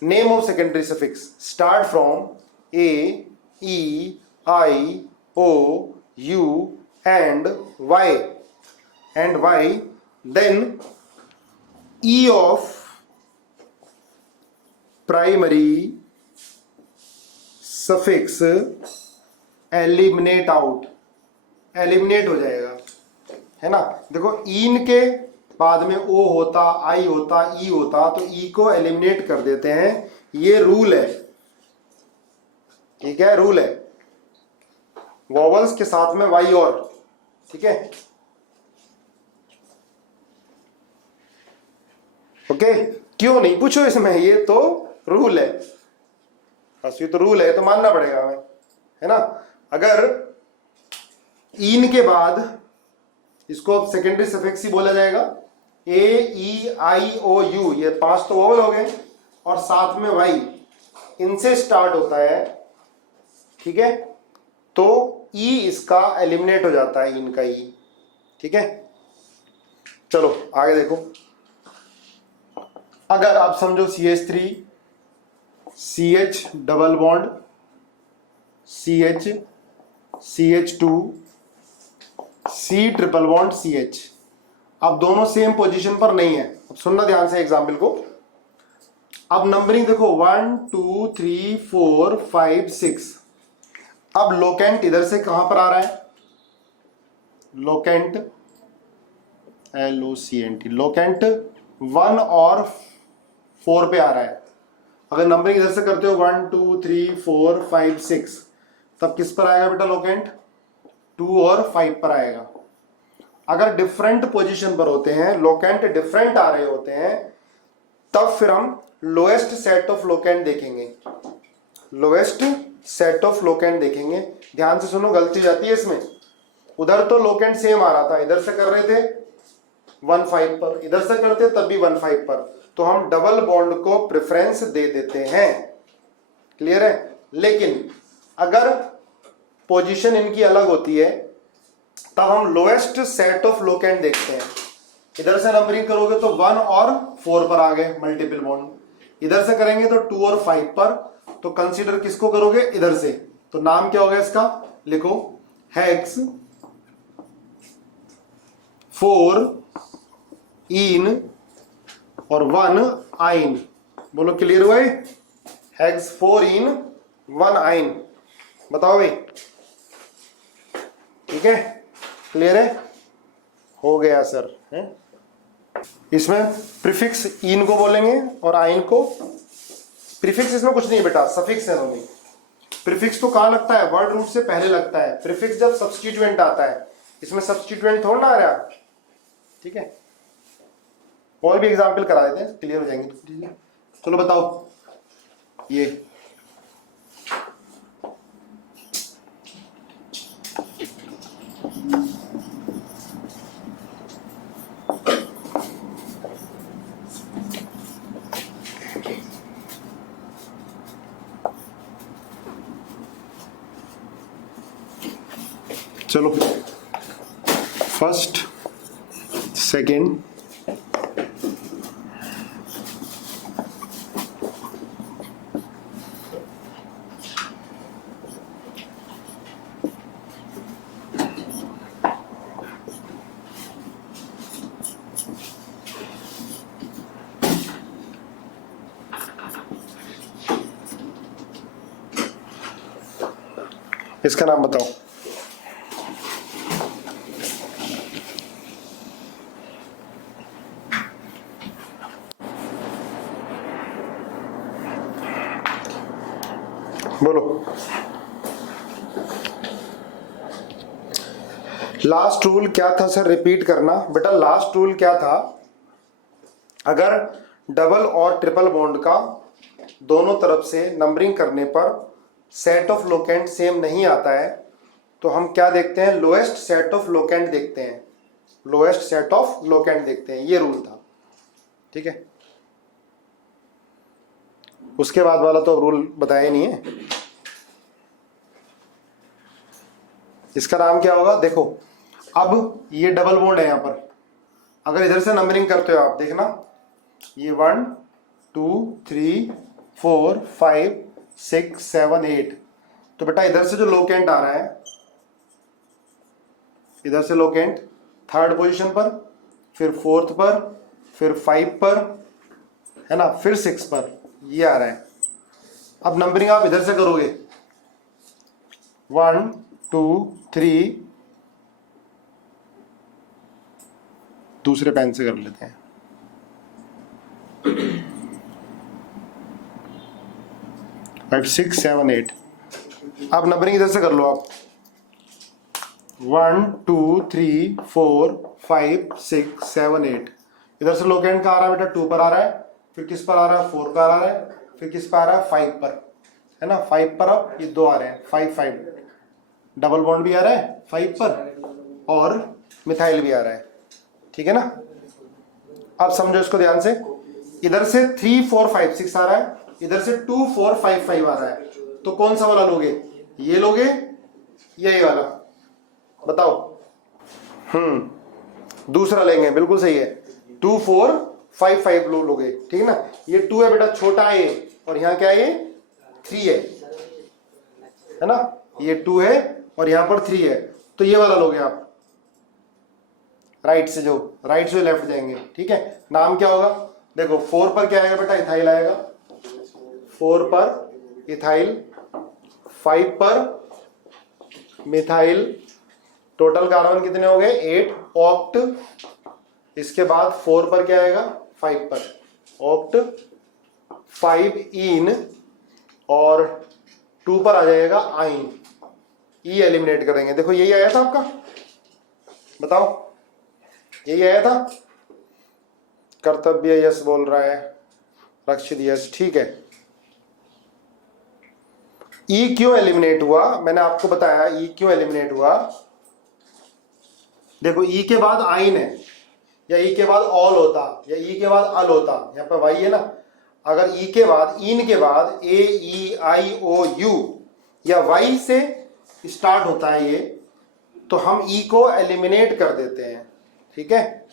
name of secondary suffix start from a, e, I, o, u and y, then E of primary suffix eliminate out, eliminate हो जाएगा, है ना। देखो इन के बाद में ओ होता, आई होता, ई होता, तो ई को एलिमिनेट कर देते हैं, ये रूल है। ठीक है, रूल है, वॉवल्स के साथ में वाई और, ठीक है, ओके। क्यों नहीं पूछो इसमें, ये तो रूल है, बस ये तो रूल है, तो मानना पड़ेगा हमें, है ना। अगर इन के बाद इसको सेकेंडरी सफिक्स ही बोला जाएगा, ए, ई, आई, ओ, यू, ये 5 तो वोवल हो गए, और साथ में वाई, इनसे स्टार्ट होता है, ठीक है, तो ई इसका एलिमिनेट हो जाता है, इनका ई, ठीक है। चलो आगे देखो, अगर आप समझो CH3 CH double bond CH CH2 C triple bond CH, अब दोनों सेम पोजीशन पर नहीं है। अब सुनना ध्यान से एग्जाम्पल को, अब नंबरिंग देखो 1 2 3 4 5 6। अब लोकेंट इधर से कहां पर आ रहा है? लोकेंट LOCNT, लोकेंट 1 और 4 पे आ रहा है। अगर नंबरिंग इधर से करते हो 1 2 3 4 5 6, तब किस पर आएगा बेटा लोकेंट? 2 और 5 पर आएगा। अगर डिफरेंट पोजीशन पर होते हैं, लोकेंट डिफरेंट आ रहे होते हैं, तब फिर हम लोएस्ट सेट ऑफ लोकेंट देखेंगे, लोएस्ट सेट ऑफ लोकेंट देखेंगे। ध्यान से सुनो, गलती जाती है इसमें। उधर तो लोकेंट सेम आ रहा था, इधर से कर रहे थे 1 5 पर, इधर से करते तब भी 1 5 पर, तो हम डबल बॉन्ड को प्रेफरेंस दे देते हैं, क्लियर है। लेकिन अगर पोजीशन इनकी अलग होती है, तब हम लोएस्ट सेट ऑफ लोकेंट देखते हैं। इधर से नंबरिंग करोगे तो 1 और 4 पर आ गए मल्टीपल बॉन्ड, इधर से करेंगे तो 2 और 5 पर, तो कंसीडर किसको करोगे? इधर से। तो नाम क्या होगा इसका? लिखो हेक्स 4 इन और 1 आइन। बोलो क्लियर हुआ? हेक्स 4 इन 1 आइन, बताओ भाई, ठीक है, क्लियर है? हो गया सर, है? इसमें प्रीफिक्स इन को बोलेंगे और आइन को, प्रीफिक्स इसमें कुछ नहीं बेटा, सफिक्स है दोनों। प्रीफिक्स तो कहां लगता है? वर्ड रूट से पहले लगता है। प्रीफिक्स जब सब्स्टिट्यूएंट आता है, इसमें सब्स्टिट्यूएंट थोड़ा ना आ रहा, ठीक है। और भी एग्जाम्पल करा देते हैं, क्लियर हो जाएंगे। चलो बताओ, ये चलो फर्स्ट सेकेंड इसका नाम बताओ। बोलो। लास्ट रूल क्या था सर, रिपीट करना बेटा। लास्ट रूल क्या था, अगर डबल और ट्रिपल बॉन्ड का दोनों तरफ से नंबरिंग करने पर सेट ऑफ लोकेंट सेम नहीं आता है तो हम क्या देखते हैं, लोएस्ट सेट ऑफ लोकेंट देखते हैं। लोएस्ट सेट ऑफ लोकेंट देखते हैं, ये रूल था। ठीक है, उसके बाद वाला तो रूल बताया ही नहीं है। इसका नाम क्या होगा, देखो अब ये डबल बॉन्ड है यहां पर, अगर इधर से नंबरिंग करते हो आप देखना, ये 1 2 3 4 5 6 7 8, तो बेटा इधर से जो लोकेंट आ रहा है, इधर से लोकेंट थर्ड पोजीशन पर, फिर फोर्थ पर, फिर 5 पर, है ना, फिर 6 पर, ये आ रहा है। अब नंबरिंग आप इधर से करोगे 1 2 3, दूसरे पेन से कर लेते हैं। फाइव 6 7 8, अब नंबरिंग इधर से कर लो आप 1 2 3 4 5 6 7 8। इधर से लोकेंट का आ रहा है बेटा 2 पर आ रहा है, फिर किस पर आ रहा है 4 पर आ रहा है, फिर किस पर आ रहा है 5 पर, है ना। 5 पर अब ये 2 आ रहे हैं, 5 5, डबल बॉन्ड भी आ रहा है 5 पर और मिथाइल भी आ रहा है। ठीक है ना, अब समझो इसको ध्यान से, इधर से 3 4 5 6 आ रहा है, इधर से 2 4 5 5 आ रहा है, तो कौन सा वाला लोगे, ये लोगे या ये वाला, बताओ। दूसरा लेंगे, बिल्कुल सही है, 2 4 5 5 लोगे। ठीक है ना, ये 2 है बेटा छोटा ए, और यहाँ क्या है, ये 3 है ना, ये 2 है और यहाँ पर 3 है, तो ये वाला लोगे आप, राइट से लेफ्ट जाएंगे। ठीक है, नाम क्या होगा, देखो 4 पर क्या आएगा बेटा, इथाइल आएगा, 4 पर इथाइल, 5 पर मिथाइल, टोटल कार्बन कितने हो गए 8 ऑक्ट। इसके बाद 4 पर क्या आएगा, 5 पर ऑक्ट, 5 इन, और 2 पर आ जाएगा आइन। ई एलिमिनेट करेंगे, देखो यही आया था आपका, बताओ यही आया था। कर्तव्य यस बोल रहा है, रक्षित यस, ठीक है। ई क्यों एलिमिनेट हुआ, मैंने आपको बताया ई क्यों एलिमिनेट हुआ। देखो ई के बाद आइन है, या ई के बाद ऑल होता, या ई के बाद अल होता, यहाँ पर वाई है ना, अगर ई के बाद, इन के बाद ए ई आई ओ यू या वाई से स्टार्ट होता है ये, तो हम ई को एलिमिनेट कर देते हैं। ठीक है,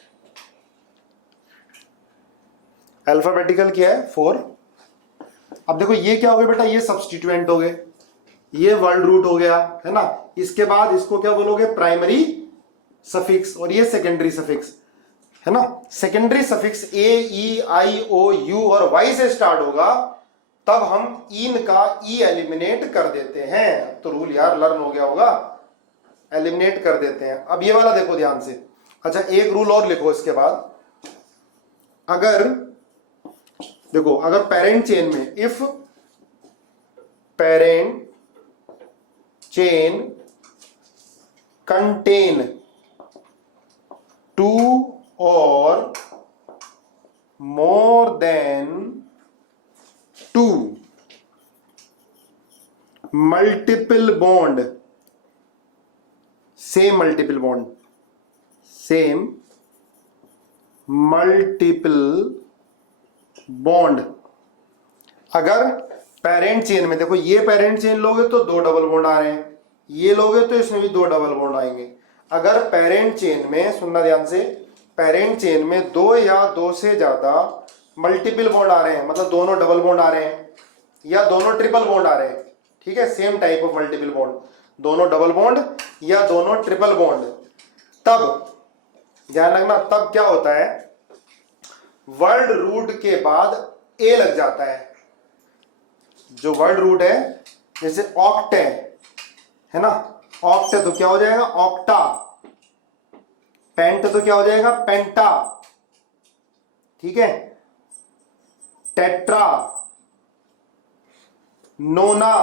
अल्फाबेटिकल क्या है 4। अब देखो ये क्या हो गया बेटा, ये सब्स्टिट्यूएंट हो गए, ये वर्ड रूट हो गया, है ना। इसके बाद इसको क्या बोलोगे, प्राइमरी सफिक्स, और ये सेकेंडरी सफिक्स, है ना। Secondary suffix A E I O U और वाई से स्टार्ट होगा, तब हम इन का ई एलिमिनेट कर देते हैं। तो रूल यार लर्न हो गया होगा, एलिमिनेट कर देते हैं। अब ये वाला देखो ध्यान से, अच्छा एक रूल और लिखो इसके बाद, अगर देखो, अगर पेरेंट चेन में, इफ पेरेंट चेन कंटेन 2 और more than 2 multiple bond, same multiple bond, same multiple bond, अगर पेरेंट चेन में, देखो ये पेरेंट चेन लोगे तो 2 डबल बॉन्ड आ रहे हैं, ये लोगे तो इसमें भी 2 डबल बॉन्ड आएंगे। अगर पेरेंट चेन में, सुनना ध्यान से, पेरेंट चेन में 2 या 2 से ज्यादा मल्टीपल बॉन्ड आ रहे हैं, मतलब दोनों डबल बॉन्ड आ रहे हैं या दोनों ट्रिपल बॉन्ड आ रहे हैं, ठीक है, same type of multiple bond, दोनों डबल बॉन्ड या दोनों ट्रिपल बॉन्ड, तब ध्यान रखना, तब क्या होता है, वर्ड रूट के बाद ए लग जाता है। जो वर्ड रूट है, जैसे ऑक्ट है ना, ऑक्ट तो क्या हो जाएगा, ऑक्टा। पेंट तो क्या हो जाएगा, पेंटा। ठीक है, टेट्रा, नोना।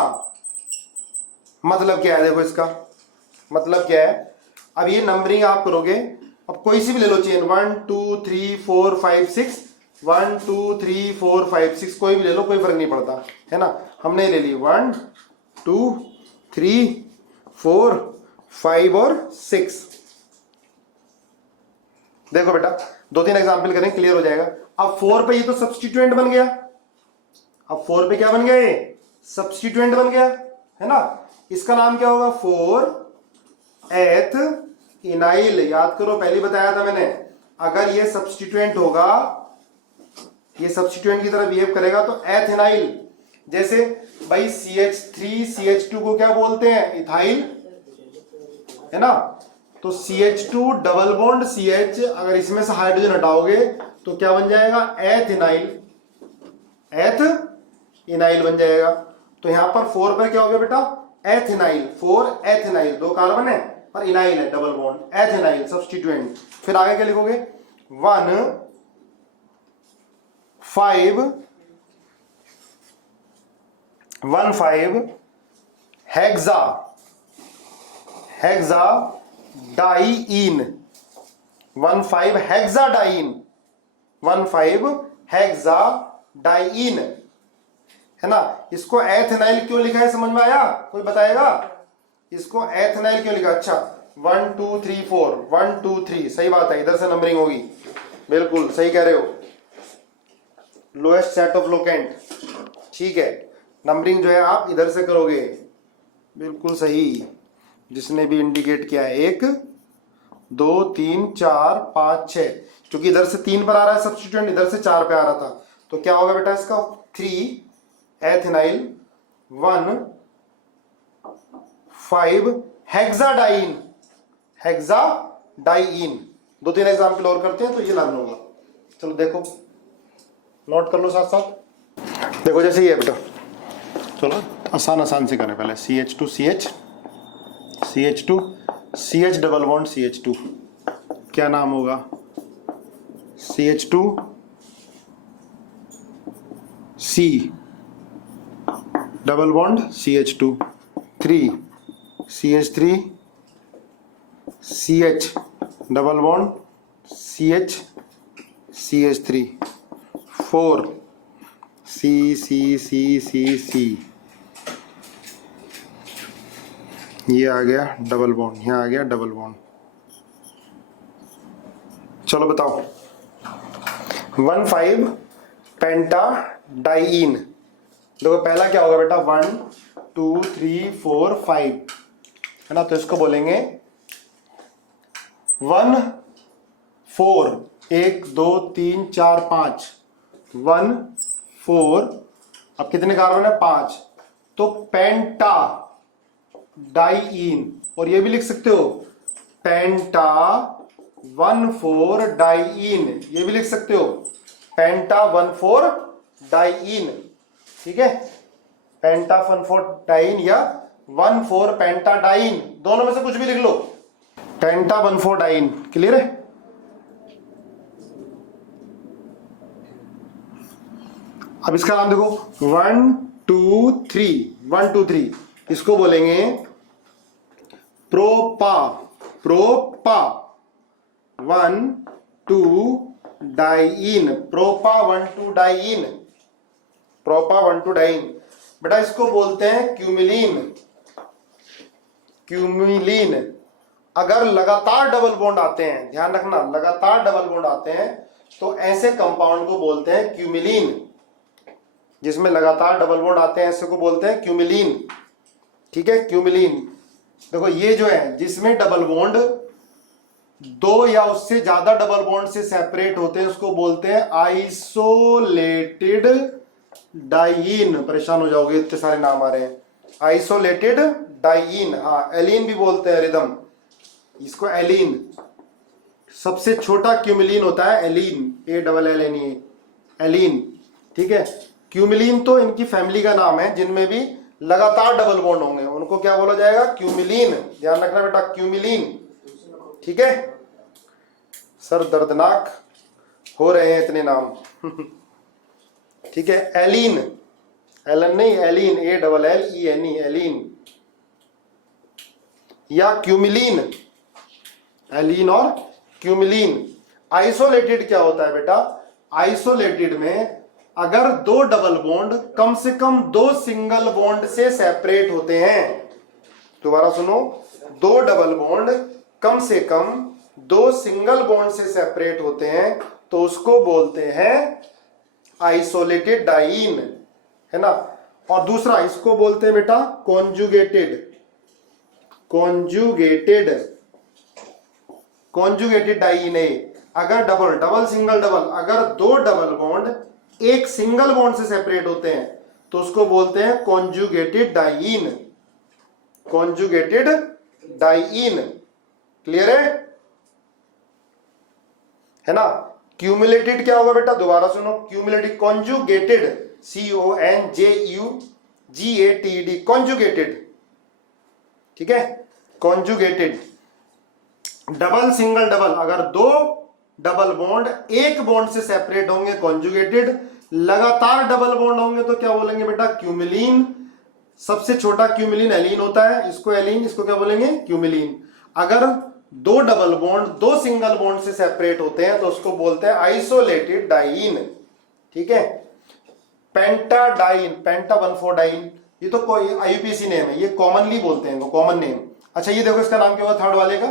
मतलब क्या है, देखो इसका मतलब क्या है। अब ये नंबरिंग आप करोगे, अब कोई सी भी ले लो चेन, 1 2 3 4 5 6, 1 2 3 4 5 6, कोई भी ले लो, कोई फर्क नहीं पड़ता, है ना। हमने ले ली 1 2 3 4 5 और 6। देखो बेटा 2-3 एग्जाम्पल करें, क्लियर हो जाएगा। अब 4 पे ये तो सब्स्टिट्यूएंट बन गया, अब 4 पे क्या बन गया, ये सब्स्टिट्यूएंट बन गया, है ना। इसका नाम क्या होगा, 4 एथ इनाइल। याद करो, पहले बताया था मैंने, अगर ये सब्स्टिट्यूएंट होगा, ये सब्स्टिट्यूएंट की तरह बिहेव करेगा तो एथिनाइल। जैसे भाई CH3 CH2 को क्या बोलते हैं, इथाइल, है ना। तो CH2 डबल बॉन्ड CH, अगर इसमें से हाइड्रोजन हटाओगे तो क्या बन जाएगा, एथिनाइल, एथिनाइल बन जाएगा। तो यहां पर 4 पर क्या हो गया बेटा, एथिनाइल, 4 एथिनाइल, 2 कार्बन है और इनाइल है, डबल बॉन्ड, एथिनाइल सब्स्टिट्यूएंट। फिर आगे क्या लिखोगे, 1 5 hexa, hexa diene, 15 hexa diene, 15 hexa diene, है ना। इसको एथेनाइल क्यों लिखा है, समझ में आया, कोई बताएगा इसको एथेनाइल क्यों लिखा। अच्छा 1 2 3 4, 1 2 3, सही बात है, इधर से नंबरिंग होगी, बिल्कुल सही कह रहे हो, लोएस्ट सेट ऑफ लोकेंट, ठीक है। नंबरिंग जो है आप इधर से करोगे, बिल्कुल सही, जिसने भी इंडिकेट किया है, 1 2 3 4 5 6, क्योंकि इधर से 3 पर आ रहा है सब्स्टिट्यूएंट, इधर से 4 पे आ रहा था, तो क्या होगा बेटा इसका, 3 एथिनाइल, 1 5 हेक्साडाइन, हेक्साडाइन। 2-3 एग्जाम्पल और करते हैं तो ये लर्न होगा। चलो देखो, नोट कर लो साथ साथ। देखो जैसे ये बेटा, चलो आसान से करें पहले, CH2 CH, CH2 CH double bond CH2, क्या नाम होगा, CH2 C double bond CH2, 3 CH3 CH double bond CH CH3, 4 C ये आ गया डबल बॉन्ड, यहाँ आ गया डबल बॉन्ड। चलो बताओ, 15 पेंटाडाइईन। देखो पहला क्या होगा बेटा, 1 2 3 4 5, है ना। तो इसको बोलेंगे 1 4, 1 2 3 4 5, 1 4, अब कितने कार्बन है, 5, तो पेंटा डाइईन। और ये भी लिख सकते हो पेंटा 1,4 डाइईन, ये भी लिख सकते हो पेंटा 1,4 डाइईन, ठीक है, पेंटा 1,4 डाइईन या 1,4 पेंटा डाइईन, दोनों में से कुछ भी लिख लो, पेंटा 1,4 डाइईन। क्लियर है। अब इसका नाम देखो, 1 2 3, 1 2 3, इसको बोलेंगे प्रोपा, प्रोपा 1 2 डाइईन, प्रोपा 1 2 डाइईन, प्रोपा 1 2 डाइईन। बेटा इसको बोलते हैं क्यूमिलीन, क्यूमिलीन। अगर लगातार डबल बॉन्ड आते हैं, ध्यान रखना, लगातार डबल बॉन्ड आते हैं तो ऐसे कंपाउंड को बोलते हैं क्यूमिलीन, जिसमें लगातार डबल बॉन्ड आते हैं ऐसे को बोलते हैं क्यूमिलीन, ठीक है, क्यूमिलीन। देखो ये जो है जिसमें डबल बॉन्ड दो या उससे ज्यादा डबल बॉन्ड से सेपरेट होते हैं उसको बोलते हैं आइसोलेटेड डाइईन। परेशान हो जाओगे इतने सारे नाम आ रहे हैं। आइसोलेटेड डाइईन, हाँ एलीन भी बोलते हैं रिदम इसको, एलीन। सबसे छोटा क्यूमिलीन होता है एलीन, ALLNE, एलीन। ठीक है, क्यूमिलीन तो इनकी फैमिली का नाम है जिनमें भी लगातार डबल बॉन्ड होंगे उनको क्या बोला जाएगा, क्यूमिलीन। ध्यान रखना बेटा, क्यूमिलीन। ठीक है सर, दर्दनाक हो रहे हैं इतने नाम। ठीक है, एलीन, एलन नहीं, एलीन, ALLENE, एलीन या क्यूमिलीन, एलीन और क्यूमिलीन। आइसोलेटेड क्या होता है बेटा, आइसोलेटेड में अगर दो डबल बॉन्ड कम से कम दो सिंगल बॉन्ड से सेपरेट होते हैं, दोबारा सुनो, दो डबल बॉन्ड कम से कम दो सिंगल बॉन्ड से सेपरेट होते हैं तो उसको बोलते हैं आइसोलेटेड डाइईन, है ना। और दूसरा इसको बोलते हैं बेटा कॉन्जुगेटेड, कॉन्जुगेटेड, कॉन्जुगेटेड डाइईन है। अगर डबल डबल सिंगल डबल, अगर दो डबल बॉन्ड एक सिंगल बॉन्ड से सेपरेट होते हैं तो उसको बोलते हैं conjugated diene, conjugated diene. Clear है ना। क्यूमुलेटेड क्या होगा बेटा, दोबारा सुनो, क्यूमुलेटेड, कॉन्जुगेटेड, CONJUGATED, कॉन्जुगेटेड। ठीक है, कॉन्जुगेटेड। डबल सिंगल डबल, अगर दो डबल बॉन्ड एक बॉन्ड से सेपरेट होंगे कॉन्जुगेटेड, लगातार डबल बॉन्ड होंगे तो क्या बोलेंगे बेटा, क्यूमिलीन। सबसे छोटा क्यूमिलीन एलीन होता है, इसको एलीन, इसको क्या बोलेंगे, क्यूमिलीन। अगर दो डबल बॉन्ड दो सिंगल बॉन्ड से सेपरेट होते हैं तो उसको बोलते हैं आइसोलेटेड डाइईन। ठीक है, पेंटाडाइन, पेंटा 1,4-डाइन, ये तो कोई IUPAC नेम है, ये कॉमनली बोलते हैं, कॉमन नेम। अच्छा ये देखो इसका नाम क्या होगा थर्ड वाले का,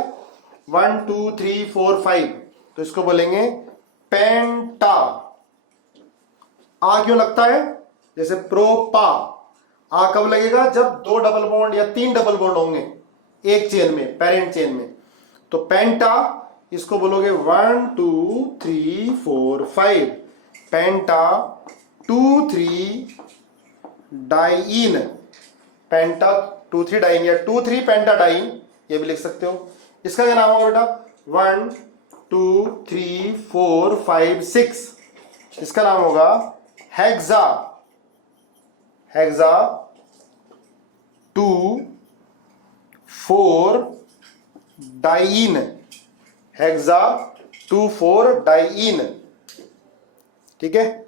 1 2 3 4 5, तो इसको बोलेंगे पेंटा। आ क्यों लगता है, जैसे प्रोपा, आ कब लगेगा, जब दो डबल बॉन्ड या तीन डबल बॉन्ड होंगे एक चेन में, पेरेंट चेन में, तो पेंटा। इसको बोलोगे 1 2 3 4 5, पेंटा 2 3 डाइईन, पेंटा 2 3 डाइईन या 2 3 पेंटाडाइन, ये भी लिख सकते हो। इसका क्या नाम होगा बेटा, 1 2 3 4 5 6, इसका नाम होगा hexa, hexa 2 4 diene, hexa 2 4 diene. ठीक है,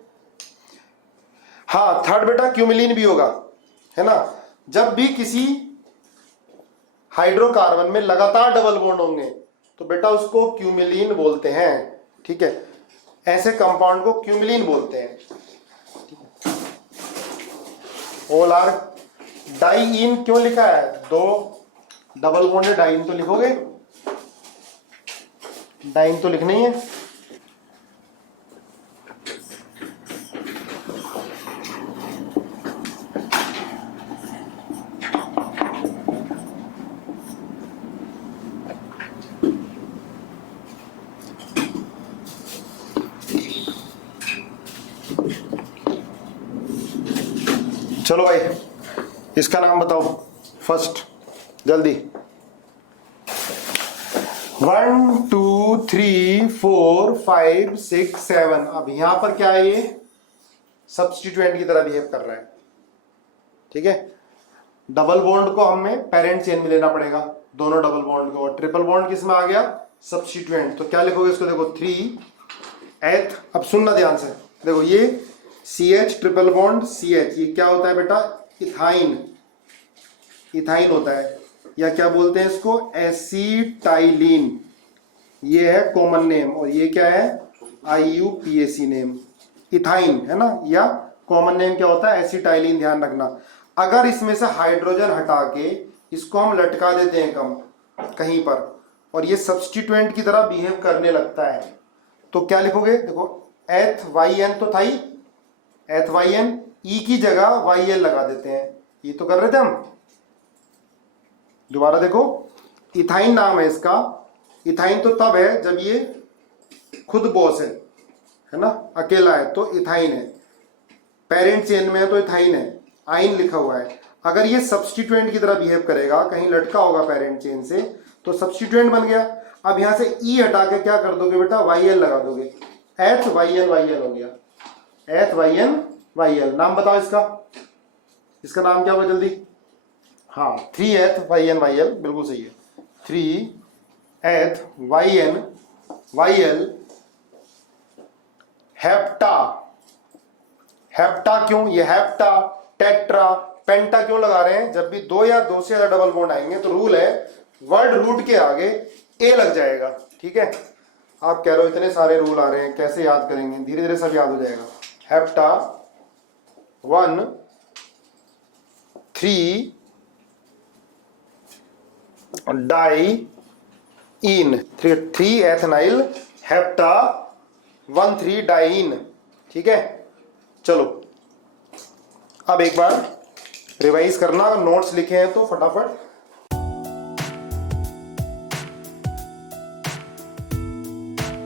हाँ थर्ड बेटा क्यूमिलीन भी होगा, है ना। जब भी किसी हाइड्रोकार्बन में लगातार डबल बॉन्ड होंगे तो बेटा उसको क्यूमिलीन बोलते हैं। ठीक है, ऐसे कंपाउंड को क्यूमिलीन बोलते हैं। ऑल आर डाइईन क्यों लिखा है, दो डबल बॉन्ड है, डाइईन तो लिखोगे, डाइईन तो लिखना ही है। चलो भाई इसका नाम बताओ फर्स्ट, जल्दी। 1 2 3 4 5 6 7। अब यहां पर क्या है, ये सब्स्टिट्यूएंट की तरह बिहेव कर रहा है। ठीक है, डबल बॉन्ड को हमें पेरेंट चेन में लेना पड़ेगा, दोनों डबल बॉन्ड को, और ट्रिपल बॉन्ड किस में आ गया, सब्स्टिट्यूएंट। तो क्या लिखोगे इसको, देखो 3 अब सुनना ध्यान से, देखो ये CH ट्रिपल बॉन्ड CH, ये क्या होता है बेटा, इथाइन, इथाइन होता है, या क्या बोलते हैं इसको, एसीटाइलिन, ये है कॉमन नेम, और ये क्या है, IUPAC नेम, इथाइन, है ना। या कॉमन नेम क्या होता है, एसीटाइलिन, ध्यान रखना। अगर इसमें से हाइड्रोजन हटा के इसको हम लटका देते हैं कम कहीं पर, और ये सब्स्टिट्यूएंट की तरह बिहेव करने लगता है, तो क्या लिखोगे, देखो HYN तो था ही, HYN, E की जगह YL लगा देते हैं, ये तो कर रहे थे हम, दोबारा देखो, इथाइन नाम है इसका। इथाइन तो तब है जब ये खुद बॉस है ना, अकेला है तो इथाइन है। पेरेंट चेन में है तो इथाइन है, आइन लिखा हुआ है। अगर ये सब्स्टिट्यूएंट की तरह बिहेव करेगा, कहीं लटका होगा पेरेंट चेन से, तो सब्स्टिट्यूएंट बन गया। अब यहां से ई हटा के क्या कर दोगे बेटा, वाई एल लगा दोगे, एच वाई एल हो गया, एच वाई एल। नाम बताओ इसका, इसका नाम क्या होगा जल्दी? हाँ, 3 वाई एल, बिल्कुल सही है। 3 वाई एल हेप्टा। हेप्टा क्यों? ये हेप्टा, टेट्रा, पेंटा क्यों लगा रहे हैं? जब भी दो या दो से ज्यादा डबल बॉन्ड आएंगे तो रूल है वर्ड रूट के आगे ए लग जाएगा। ठीक है, आप कह रहे हो इतने सारे रूल आ रहे हैं कैसे याद करेंगे? धीरे धीरे सब याद हो जाएगा। हेप्टा 1 3 डाई इन, 3 एथनाइल हेप्टा 1 3 डाइन। ठीक है, चलो अब एक बार रिवाइज करना, नोट्स लिखे हैं तो फटाफट